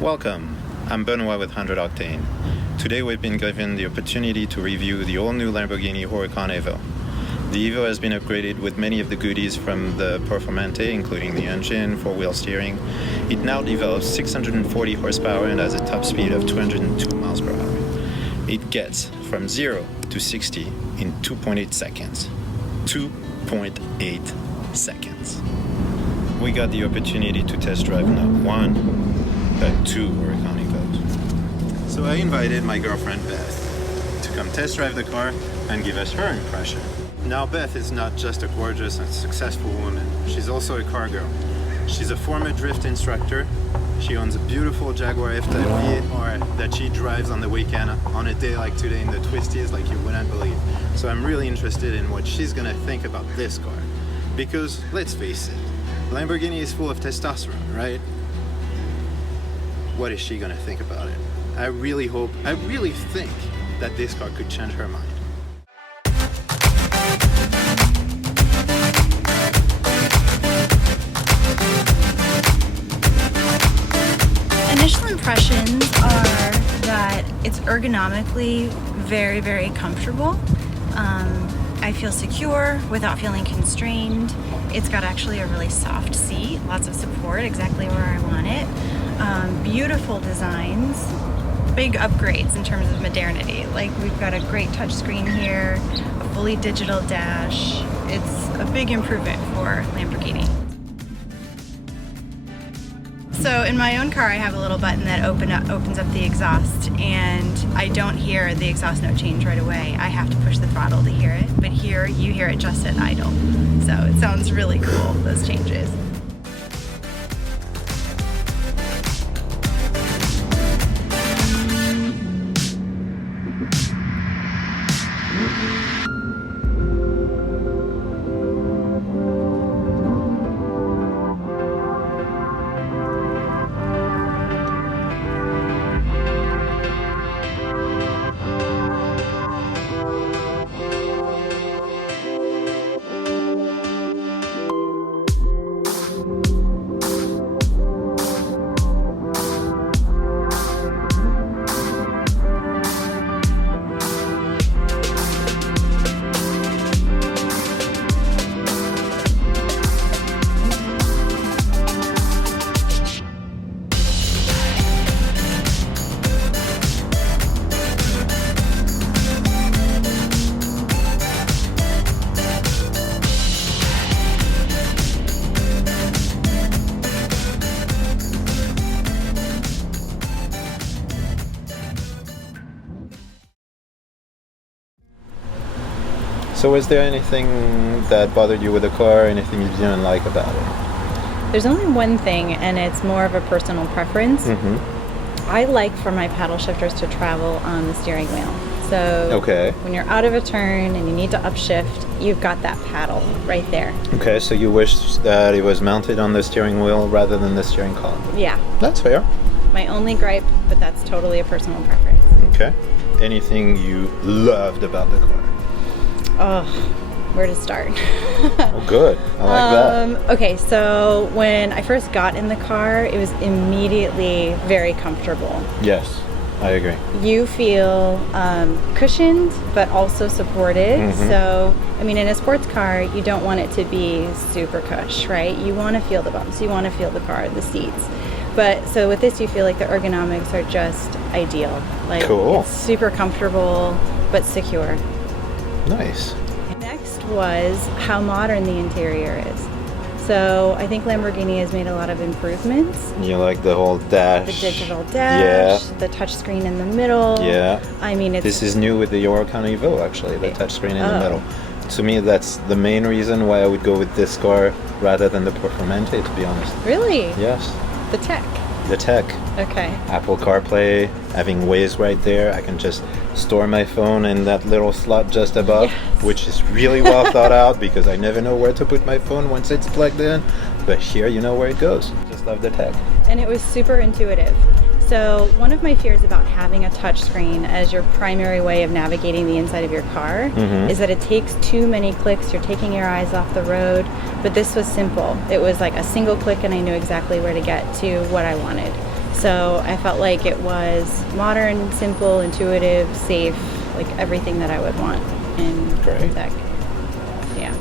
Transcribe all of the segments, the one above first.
Welcome, I'm Benoit with 100 Octane. Today we've been given the opportunity to review the all-new Lamborghini Huracan EVO. The EVO has been upgraded with many of the goodies from the Performante, including the engine, four-wheel steering. It now develops 640 horsepower and has a top speed of 202 miles per hour. It gets from 0 to 60 in 2.8 seconds. 2.8 seconds. We got the opportunity to test drive not one, but two Huracan EVOs. So I invited my girlfriend Beth to come test drive the car and give us her impression. Now Beth is not just a gorgeous and successful woman, she's also a car girl. She's a former drift instructor. She owns a beautiful Jaguar F-Type V8R that she drives on the weekend on a day like today in the twisties like you wouldn't believe. So I'm really interested in what she's gonna think about this car. Because let's face it, Lamborghini is full of testosterone, right? What is she gonna think about it? I really think that this car could change her mind. Initial impressions are that it's ergonomically very, very comfortable. I feel secure without feeling constrained. It's got actually a really soft seat, lots of support, exactly where I want it. Beautiful designs, big upgrades in terms of modernity. Like we've got a great touchscreen here, a fully digital dash. It's a big improvement for Lamborghini. So in my own car, I have a little button that opens up the exhaust, and I don't hear the exhaust note change right away. I have to push the throttle to hear it, but here you hear it just at idle. So it sounds really cool, those changes. So was there anything that bothered you with the car, anything you didn't like about it? There's only one thing, and it's more of a personal preference. I like for my paddle shifters to travel on the steering wheel. So when you're out of a turn and you need to upshift, you've got that paddle right there. Okay, so you wish that it was mounted on the steering wheel rather than the steering column? Yeah. That's fair. My only gripe, but that's totally a personal preference. Okay. Anything you loved about the car? Oh, where to start? Oh, good. I like that. Okay, so when I first got in the car, it was immediately very comfortable. Yes, I agree. You feel cushioned, but also supported. So, I mean, in a sports car, you don't want it to be super cush, right? You want to feel the bumps. You want to feel the car, the seats. But so with this, you feel like the ergonomics are just ideal. Like, cool. It's super comfortable, but secure. Nice. Next was how modern the interior is. So I think Lamborghini has made a lot of improvements. You like the whole dash? The digital dash, the touchscreen in the middle. Yeah. I mean, this is new with the Huracan EVO, actually, the touchscreen in the middle. To me, that's the main reason why I would go with this car rather than the Performante, to be honest. Really? Yes. The tech. The tech. Okay. Apple CarPlay, having Waze right there. I can just store my phone in that little slot just above, which is really well thought out because I never know where to put my phone once it's plugged in. But here you know where it goes. Just love the tech. And it was super intuitive. So one of my fears about having a touchscreen as your primary way of navigating the inside of your car is that it takes too many clicks, you're taking your eyes off the road, but this was simple. It was like a single click and I knew exactly where to get to what I wanted. So I felt like it was modern, simple, intuitive, safe, like everything that I would want in that. Yeah.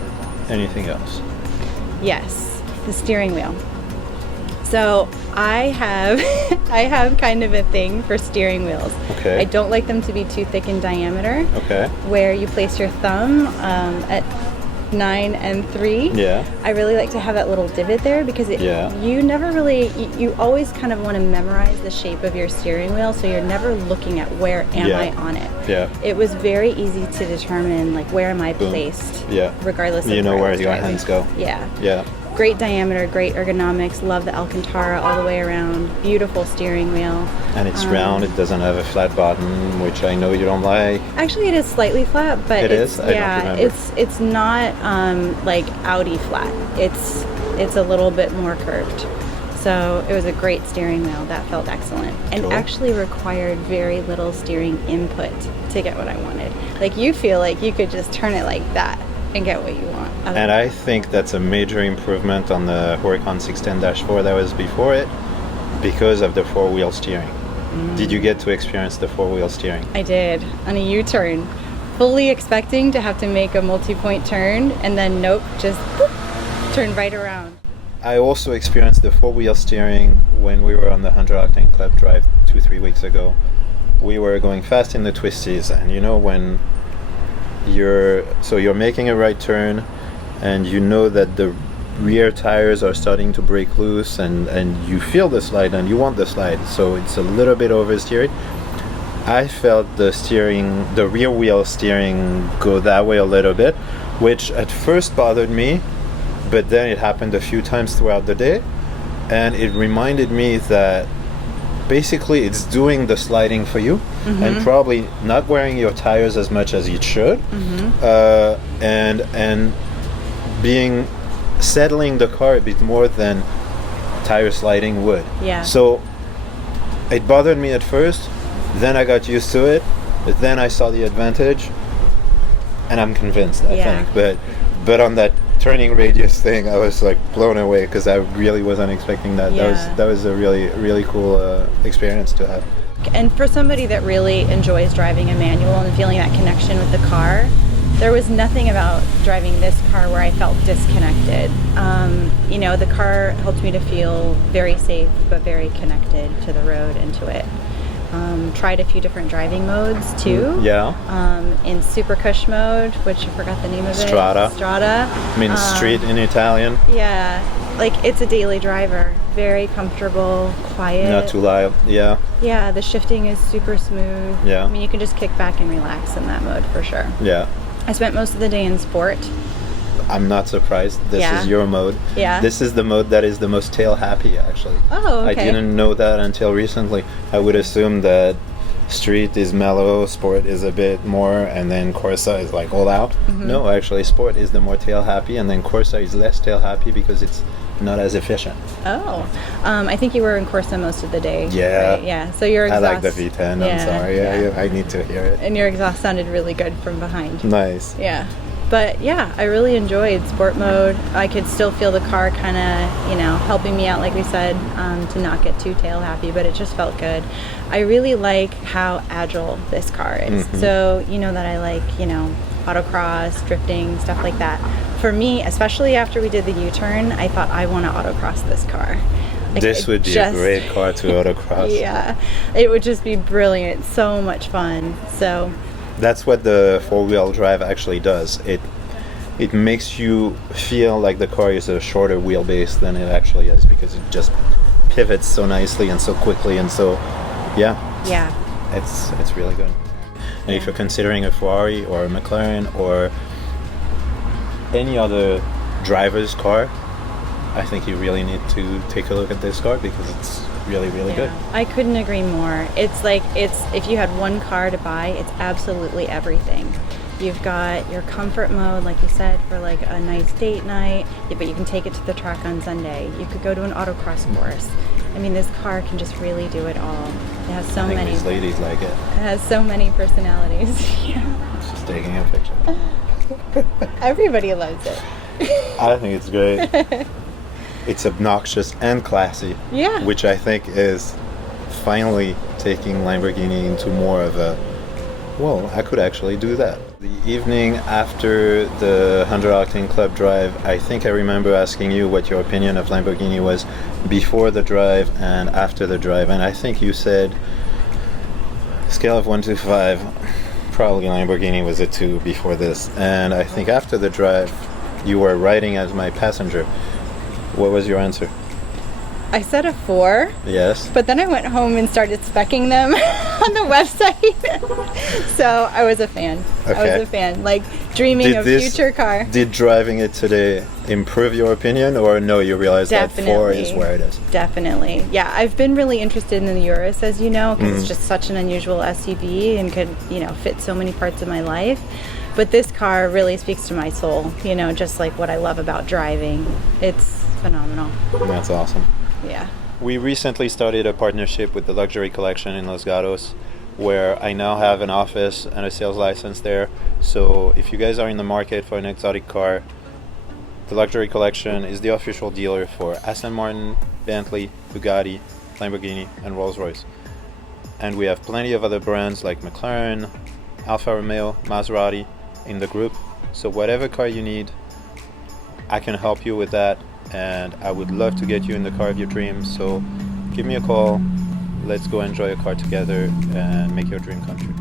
Anything else? Yes, the steering wheel. So I have I have kind of a thing for steering wheels. Okay. I don't like them to be too thick in diameter. Okay. Where you place your thumb at 9 and 3. Yeah. I really like to have that little divot there because you never really, you always kind of want to memorize the shape of your steering wheel, so you're never looking at where am I on it. Yeah. It was very easy to determine like where am I placed. Yeah. Regardless of where your hands go. Yeah. Yeah. Great diameter, great ergonomics, love the Alcantara all the way around, beautiful steering wheel. And it's round, it doesn't have a flat bottom, which I know you don't like. Actually, it is slightly flat, but it is? I don't remember. It's not like Audi flat. It's a little bit more curved. So it was a great steering wheel. That felt excellent. And actually required very little steering input to get what I wanted. Like you feel like you could just turn it like that and get what you want. And I think that's a major improvement on the Huracan 610-4 that was before it because of the four-wheel steering. Did you get to experience the four-wheel steering? I did, on a U-turn. Fully expecting to have to make a multi-point turn, and then nope, just boop, turn right around. I also experienced the four-wheel steering when we were on the 100 Octane Club drive 2-3 weeks ago. We were going fast in the twisties, and you know when you're making a right turn and you know that the rear tires are starting to break loose and you feel the slide and you want the slide, so it's a little bit oversteered. I felt the rear wheel steering go that way a little bit, which at first bothered me, but then it happened a few times throughout the day, and it reminded me that basically it's doing the sliding for you and probably not wearing your tires as much as it should, and settling the car a bit more than tire sliding would. Yeah. So it bothered me at first, then I got used to it, but then I saw the advantage, and I'm convinced, I think. But on that turning radius thing, I was like blown away because I really wasn't expecting that. Yeah. That was a really cool experience to have. And for somebody that really enjoys driving a manual and feeling that connection with the car, there was nothing about driving this car where I felt disconnected. The car helped me to feel very safe but very connected to the road and to it. Tried a few different driving modes too. In Super Cush mode, which I forgot the name of Strada. Strada. Means street in Italian. Yeah, like it's a daily driver. Very comfortable, quiet. Not too loud. Yeah. Yeah, the shifting is super smooth. Yeah. I mean, you can just kick back and relax in that mode for sure. Yeah. I spent most of the day in sport. I'm not surprised. This is your mode. Yeah. This is the mode that is the most tail happy, actually. Oh, okay. I didn't know that until recently. I would assume that street is mellow, sport is a bit more, and then Corsa is like all out. No, actually, sport is the more tail happy, and then Corsa is less tail happy because it's not as efficient. Oh, I think you were in Corsa most of the day. Yeah. Right? Yeah. So your exhaust. I like the V10. I'm sorry. Yeah. I need to hear it. And your exhaust sounded really good from behind. Nice. Yeah. But yeah, I really enjoyed sport mode. I could still feel the car kind of, helping me out, like we said, to not get too tail happy, but it just felt good. I really like how agile this car is. So, you know that I like, autocross, drifting, stuff like that. For me, especially after we did the U-turn, I thought I want to autocross this car. Like, this would be a great car to autocross. Yeah, it would just be brilliant. So much fun. So that's what the four-wheel drive actually does. It makes you feel like the car is a shorter wheelbase than it actually is because it just pivots so nicely and so quickly, and so it's really good. And if you're considering a Ferrari or a McLaren or any other driver's car, I think you really need to take a look at this car because it's really good. I couldn't agree more. It's if you had one car to buy, it's absolutely everything. You've got your comfort mode, like you said, for like a nice date night, but you can take it to the track on Sunday. You could go to an autocross course. I mean, this car can just really do it all. It has so many. These ladies like it. It has so many personalities. Yeah. Just taking a picture. Everybody loves it. I think it's great. It's obnoxious and classy. Yeah. Which I think is finally taking Lamborghini into more of a, well, I could actually do that. The evening after the 100 Octane Club drive, I think I remember asking you what your opinion of Lamborghini was before the drive and after the drive, and I think you said, scale of 1 to 5, probably Lamborghini was a 2 before this, and I think after the drive, you were riding as my passenger. What was your answer? I said a 4. Yes. But then I went home and started speccing them on the website. So I was a fan. Okay. I was a fan. Like dreaming of future car. Did driving it today improve your opinion, or no, you realize that 4 is where it is? Definitely. Yeah, I've been really interested in the Urus, as you know, because it's just such an unusual SUV and could, fit so many parts of my life. But this car really speaks to my soul, just like what I love about driving. It's phenomenal. That's awesome. Yeah. We recently started a partnership with the Luxury Collection in Los Gatos, where I now have an office and a sales license there. So if you guys are in the market for an exotic car, the Luxury Collection is the official dealer for Aston Martin, Bentley, Bugatti, Lamborghini, and Rolls-Royce. And we have plenty of other brands like McLaren, Alfa Romeo, Maserati in the group. So whatever car you need, I can help you with that. And I would love to get you in the car of your dreams. So give me a call. Let's go enjoy a car together and make your dream come true.